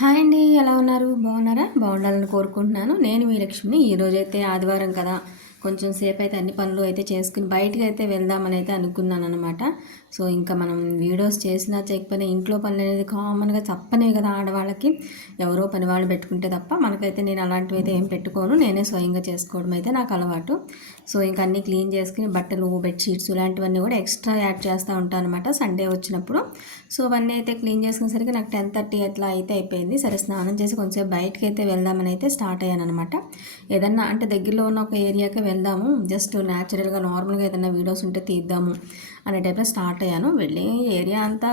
Hi అండి. ఎలా ఉన్నారు? బాగున్నారా? బాగుండాలని కోరుకుంటున్నాను. నేను మీ లక్ష్మిని. ఈరోజైతే ఆదివారం కదా, కొంచెం సేపు అయితే అన్ని పనులు అయితే చేసుకుని బయటికి అయితే వెళ్దామని అయితే అనుకున్నాను అనమాట. సో ఇంకా మనం వీడియోస్ చేసినా చేయకపోయినా ఇంట్లో పనులు అనేది కామన్గా తప్పనివి కదా ఆడవాళ్ళకి. ఎవరో పని వాళ్ళు పెట్టుకుంటే తప్ప మనకైతే నేను అలాంటివి అయితే ఏం పెట్టుకోను. నేనే స్వయంగా చేసుకోవడం అయితే నాకు అలవాటు. సో ఇంకా అన్నీ క్లీన్ చేసుకుని బట్టలు, బెడ్షీట్స్ ఇలాంటివన్నీ కూడా ఎక్స్ట్రా యాడ్ చేస్తూ ఉంటాను అనమాట సండే వచ్చినప్పుడు. సో అవన్నీ అయితే క్లీన్ చేసుకునేసరికి నాకు 10:30 అట్లా అయితే అయిపోయింది. సరే స్నానం చేసి కొంచెం బయటకి అయితే వెళ్దామని అయితే స్టార్ట్ అయ్యాను అనమాట. ఏదన్నా అంటే దగ్గరలో ఉన్న ఒక ఏరియాకి వెళ్దాము, జస్ట్ న్యాచురల్గా నార్మల్గా ఏదైనా వీడియోస్ ఉంటే తీద్దాము అనే టైప్లో స్టార్ట్ అయ్యాను. వెళ్ళి ఏరియా అంతా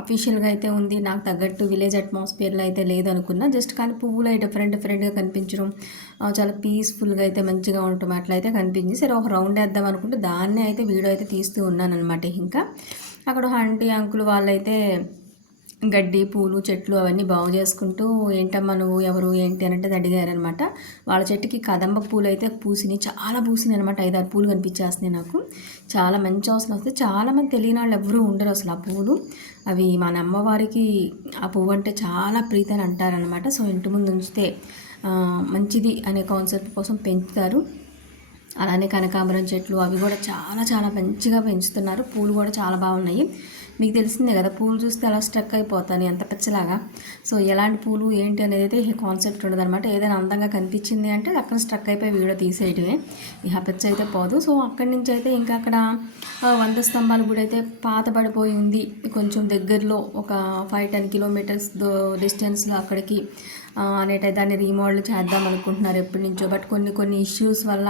అఫీషియల్గా అయితే ఉంది, నాకు తగ్గట్టు విలేజ్ అట్మాస్ఫియర్లో అయితే లేదనుకున్నా. జస్ట్ కానీ పువ్వులు అవి డిఫరెంట్గా కనిపించడం, చాలా పీస్ఫుల్గా అయితే మంచిగా ఉండటం అట్లయితే కనిపించింది. సరే ఒక రౌండ్ వేద్దాం అనుకుంటే దాన్నే అయితే వీడియో అయితే తీస్తూ ఉన్నాను అనమాట. ఇంకా అక్కడ ఆంటీ అంకుల్ వాళ్ళైతే గడ్డి, పూలు, చెట్లు అవన్నీ బాగు చేసుకుంటూ, ఏంటమ్మా నువ్వు ఎవరు ఏంటి అని అంటే అడిగారనమాట. వాళ్ళ చెట్టుకి కదంబ పూలు అయితే పూసినాయి, చాలా పూసినాయి అనమాట. 5-6 పూలు కనిపించేస్తున్నాయి నాకు. చాలా మంచి వాసన వస్తుంది. చాలామంది తెలియని వాళ్ళు ఎవరూ ఉండరు అసలు ఆ పూలు. అవి మన అమ్మవారికి ఆ పువ్వు అంటే చాలా ప్రీతి అని అంటారనమాట. సో ఇంటి ముందు ఉంచితే మంచిది అనే కాన్సెప్ట్ కోసం పెంచుతారు. అలానే కనకాంబరం చెట్లు అవి కూడా చాలా చాలా మంచిగా పెంచుతున్నారు. పూలు కూడా చాలా బాగున్నాయి. మీకు తెలిసిందే కదా, పూలు చూస్తే అలా స్ట్రక్ అయిపోతాను ఎంత పిచ్చలాగా. సో ఎలాంటి పూలు ఏంటి అనేది అయితే ఈ కాన్సెప్ట్ ఉండదు అనమాట. ఏదైనా అందంగా కనిపించింది అంటే అక్కడ స్ట్రక్ అయిపోయి వీడియో తీసేయటమే. ఇక పిచ్చ అయితే పోదు. సో అక్కడి నుంచి అయితే ఇంకా అక్కడ 100 స్తంభాల గుడి అయితే పాతబడిపోయి ఉంది. కొంచెం దగ్గరలో ఒక 5-10 కిలోమీటర్స్ డిస్టెన్స్లో అక్కడికి అనేటి దాన్ని రీమోడల్ చేద్దాం అనుకుంటున్నారు ఎప్పటి నుంచో. బట్ కొన్ని ఇష్యూస్ వల్ల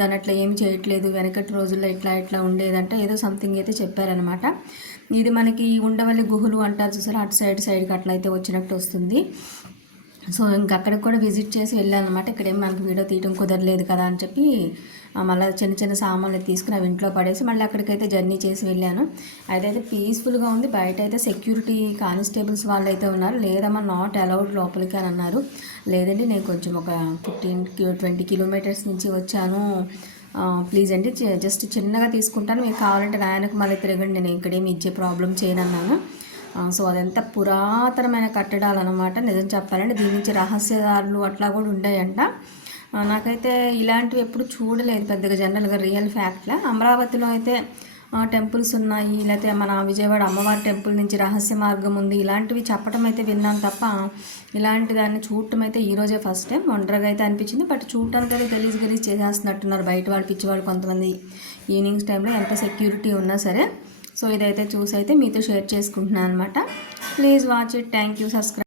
దాని అట్లా ఏమి చేయట్లేదు. వెనకటి రోజుల్లో ఇట్లా ఉండేదంటే ఏదో సంథింగ్ అయితే చెప్పారనమాట. ఇది మనకి ఉండవల్లి గుహలు అంటారు చూసారా, అటు సైడ్కి అట్లా అయితే వచ్చినట్టు వస్తుంది. సో ఇంకా అక్కడికి కూడా విజిట్ చేసి వెళ్ళాను అనమాట. ఇక్కడేం మనకి వీడియో తీయడం కుదరలేదు కదా అని చెప్పి మళ్ళీ చిన్న సామాన్లు తీసుకుని అవి ఇంట్లో పడేసి మళ్ళీ అక్కడికైతే జర్నీ చేసి వెళ్ళాను. అదైతే పీస్ఫుల్గా ఉంది. బయట అయితే సెక్యూరిటీ కానిస్టేబుల్స్ వాళ్ళు అయితే ఉన్నారు. లేదమ్మా నాట్ అలౌడ్ లోపలికి అని అన్నారు. లేదండి నేను కొంచెం ఒక 15-20 కిలోమీటర్స్ నుంచి వచ్చాను, ప్లీజ్ అండి జస్ట్ చిన్నగా తీసుకుంటాను, మీకు కావాలంటే నాయనకు మళ్ళీ తిరగండి, నేను ఇక్కడేమి ఇచ్చే ప్రాబ్లం చేయనన్నాను. సో అదంతా పురాతనమైన కట్టడాలు అనమాట. నిజం చెప్పాలంటే దీని నుంచి రహస్యదారులు అట్లా కూడా ఉన్నాయంట. నాకైతే ఇలాంటివి ఎప్పుడు చూడలేదు పెద్దగా, జనరల్గా రియల్ ఫ్యాక్ట్లా. అమరావతిలో అయితే టెంపుల్స్ ఉన్నాయి, లేకపోతే మన విజయవాడ అమ్మవారి టెంపుల్ నుంచి రహస్య మార్గం ఉంది, ఇలాంటివి చెప్పడం అయితే విన్నాను తప్ప ఇలాంటి దాన్ని చూడటం అయితే ఈరోజే ఫస్ట్ టైం. ఒంటరిగా అయితే అనిపించింది. బట్ చూడటానికి అయితే గలీజ్ చేసేస్తున్నట్టున్నారు బయట వాళ్ళు, పిచ్చివాళ్ళు కొంతమంది. ఈవినింగ్స్ టైంలో ఎంత సెక్యూరిటీ ఉన్నా సరే. సో ఇదైతే చూసి అయితే మీతో షేర్ చేసుకుంటున్నాను అనమాట. Please watch it. Thank you. Subscribe.